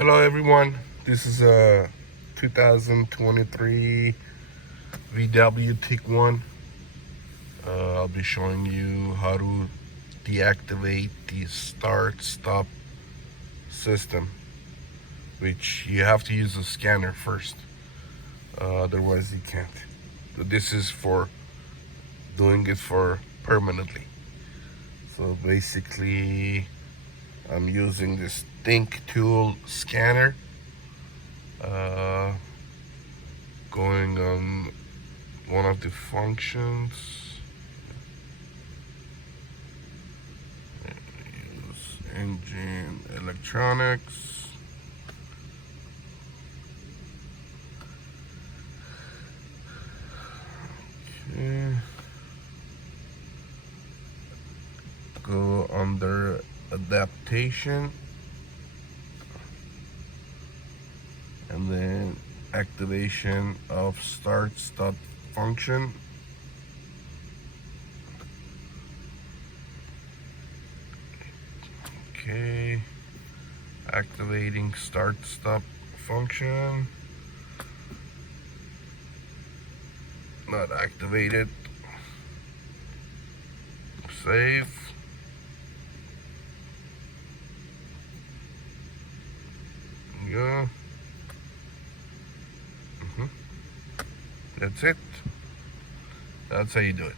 Hello everyone, this is a 2023 VW Tiguan. I'll be showing you how to deactivate the start-stop system, which you have to use a scanner first, otherwise you can't. So this is for doing it for permanently. So basically I'm using this Thinktool scanner, going on one of the functions. Use engine electronics. Okay. Go under adaptation and then activation of start-stop function. Okay, activating start-stop function. Not activated. Save. Go. That's it. That's how you do it.